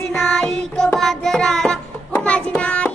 ਉਮਜਨਾਈ ਕੋ ਬਾਦਰਾਰਾ ਉਮਜਨਾਈ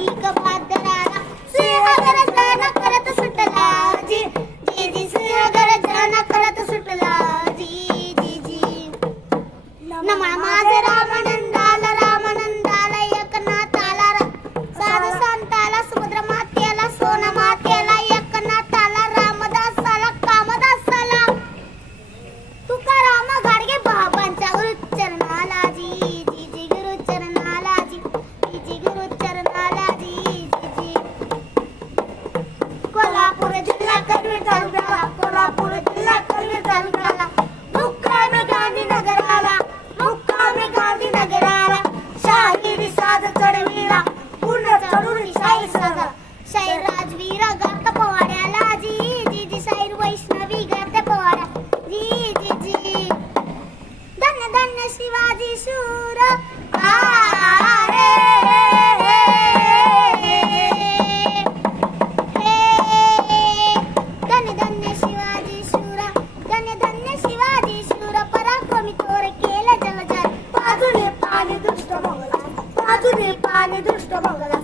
वैष्णवी गात जी जी जी धन्य धन्य शिवाजी शूर आ, रे, धन्य धन्य शिवाजी शूर धन्य धन्य शिवाजी शूर पराक्रमी थोर केलं जलजार बाजूने पाणी दुष्ट मंगला बाजूने पाणी दुष्ट मंगला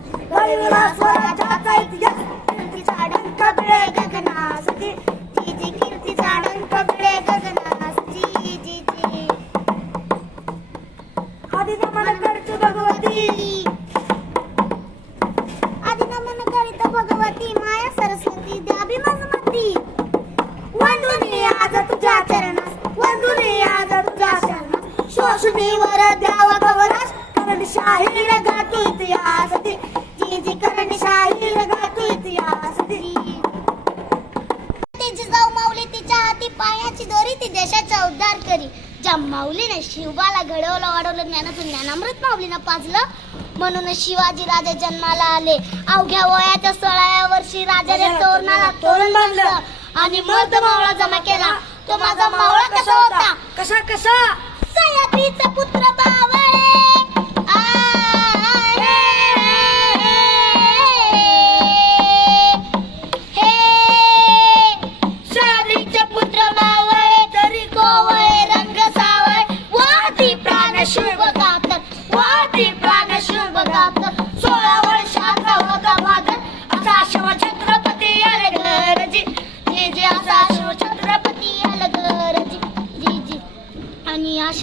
स्वराज्याचा इतिहास करतो भगवती. आधी नमन करीत भगवती माया सरस्वती द्यावी मजमती वंदुनी आज तुझ्या चरणास वंदुनी आज तुझ्या चरणास. शोषणीवर द्यावा गवरास कारण शाहीर गातो इतिहास जी जी कारण शाहीर गातो इतिहास तिची जाऊ माऊली तिच्या हाती पायाची दोरी ती देशाचा उद्धार करी. ज्या माऊलीने शिवबाला घडवलं वाढवलं ज्ञानातून ज्ञानामृत माऊलीनं पाजलं. म्हणून शिवाजी राजे जन्माला आले. अवघ्या वयाच्या सोळाव्या वर्षी राजाने तोरणाला तोरण बांधलं आणि मर्द मावळा जमा केला. तो माझा मावळा कसा होता? कसा कसा? सह्याद्रीचा पुत्र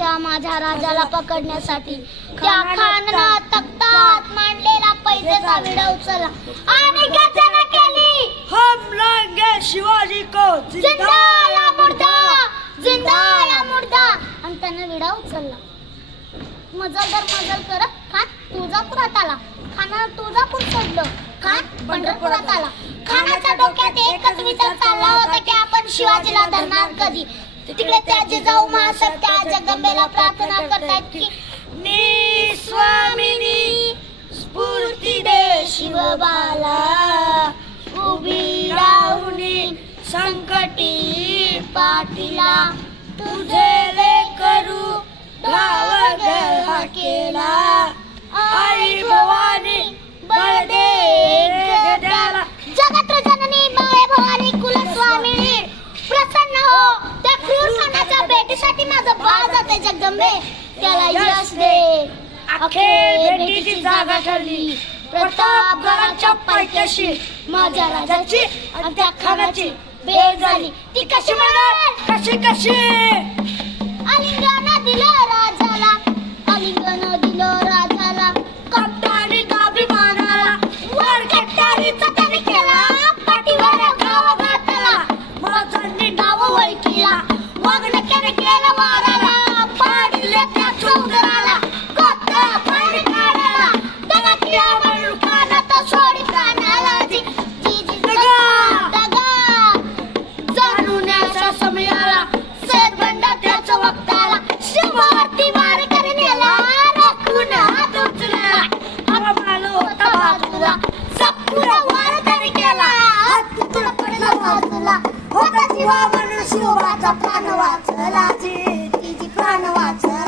अशा माझ्या राजाला पकडण्यासाठी. त्या खाननं तख्तात मांडलेला पैसेचा विडा उचलला. आणि गर्जना केली. हम लाएंगे शिवाजी को. जिंदा या मुर्दा. जिंदा या मुर्दा. आणि त्यानं विडा उचलला. मजलदार मजल करत खान तुळजापुरात आला. खानानं तुळजापूर सोडलं. खान पंढरपुरात आला. खानाच्या डोक्यात एकच विचार चालला होता की आपण शिवाजीला धरणार कधी? तिकडे त्याचे जाऊ महासत्या जगदंबेला प्रार्थना करतात की निस्वामिनी स्फूर्ती दे शिवबाला. उभी राहुनी संकटी पाठीला तुझे लेकरू करू धाव केला आई भवानी बळदे जगदंबे त्याला यश दे. अखेर भेटीची जागा ठरली. प्रतापगडाच्या पायथ्याशी माझ्या राजाची आणि त्या खानाची भेट झाली. ती कशी मिळाल कशी कशी? म्हणून शिवाचा प्राण वाचला. जी जी प्राण वाचला.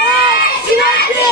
भवानी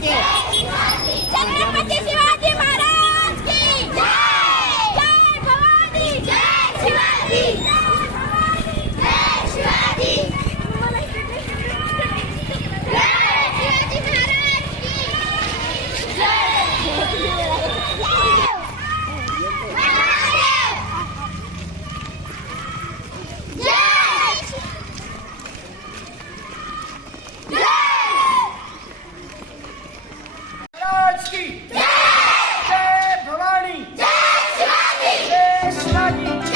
tickets. Krishna